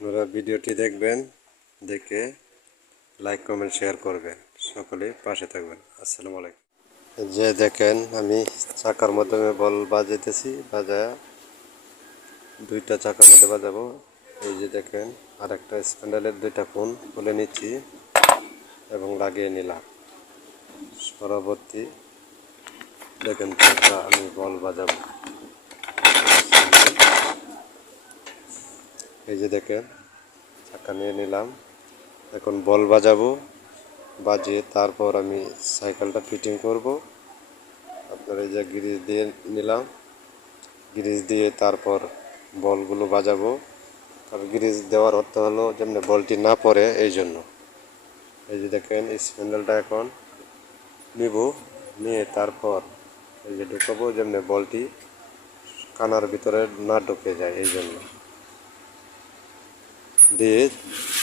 আপনারা ভিডিওটি দেখবেন, দেখে লাইক কমেন্ট শেয়ার করবেন, সকলে পাশে থাকবেন। আসসালামু আলাইকুম। যে দেখেন আমি চাকার মাধ্যমে বল বাজাইতেছি, বাজায় দুইটা চাকার মধ্যে বাজাবো। এই যে দেখেন আর একটা স্প্যান্ডেলের দুইটা কোণ খুলে নিচ্ছি এবং লাগিয়ে নিলাম। পরবর্তী দেখেন চাকা আমি বল বাজাবো। এই যে দেখেন চাকা নিয়ে নিলাম, এখন বল বাজাবো। বাজিয়ে তারপর আমি সাইকেলটা ফিটিং করব। আপনার এই যে গ্রিজ দিয়ে নিলাম, গ্রিজ দিয়ে তারপর বলগুলো বাজাবো। আর গ্রিজ দেওয়ার অর্থ হলো যেমন বলটি না পড়ে, এই জন্য। এই যে দেখেন স্প্যান্ডেলটা এখন নিব, নিয়ে তারপর এই যে ঢুকাবো, যেমন বলটি কানার ভিতরে না ঢুকে যায়, এই জন্য দিয়ে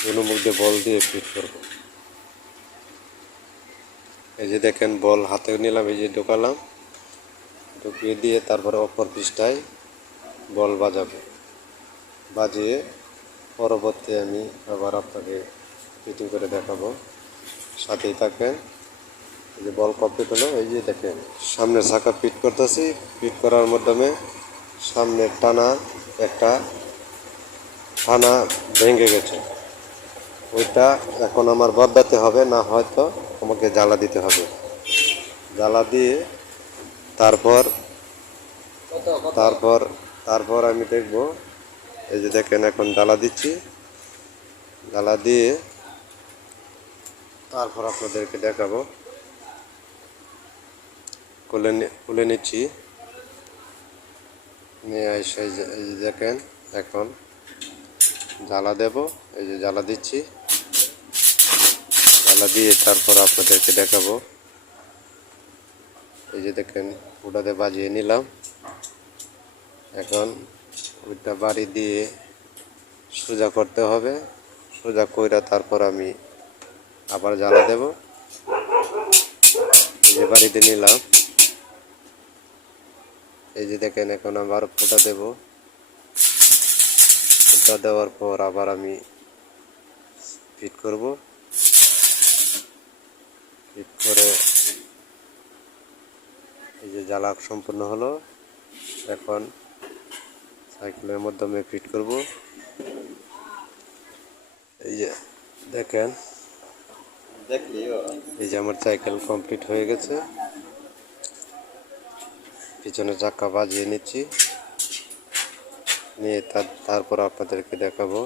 অনুমুখ দিয়ে বল দিয়ে ফিট করবো। এই যে দেখেন বল হাতে নিলাম, এই যে ঢোকালাম, ঢুকিয়ে দিয়ে তারপরে অপর পৃষ্ঠায় বল বাজাবো। বাজিয়ে পরবর্তী আমি আবার আপনাকে ফিটিং করে দেখাবো, সাথেই থাকেন। এই যে বল কমপ্লিট হলো, এই যে দেখেন সামনের চাকা ফিট করতেছি। ফিট করার মাধ্যমে সামনের একটা টানা ভেঙে গেছে, ওইটা এখন আমার বদলাতে হবে, না হয়তো আমাকে জ্বালা দিতে হবে। জ্বালা দিয়ে তারপর তারপর তারপর আমি দেখব। এই যে দেখেন এখন জ্বালা দিচ্ছি, জ্বালা দিয়ে তারপর আপনাদেরকে দেখাবো। খুলে নিচ্ছি, নিয়ে এসে এই যে দেখেন এখন জ্বালা দেব। এই যে জ্বালা দিচ্ছি, জ্বালা দিয়ে তারপর আপনাদেরকে দেখাবো। এই যে দেখেন ওটাতে বাজিয়ে নিলাম, এখন ওইটা বাড়ি দিয়ে সোজা করতে হবে। সোজা কইরা তারপর আমি আবার জ্বালা দেব। এই যে বাড়িতে নিলাম, এই যে দেখেন এখন আবার ফোঁটা দেব। ফোঁটা দেওয়ার পর আবার আমি ফিট করব। ফিট করে এই যে জ্বালা সম্পূর্ণ হলো। এখন সাইকেলের মাধ্যমে ফিট করব। এই যে দেখেন, এই যে আমার সাইকেল কমপ্লিট হয়ে গেছে। পিছনে চাকা বাজিয়ে নিচ্ছি, নিয়ে তারপর আপনাদেরকে দেখাবো।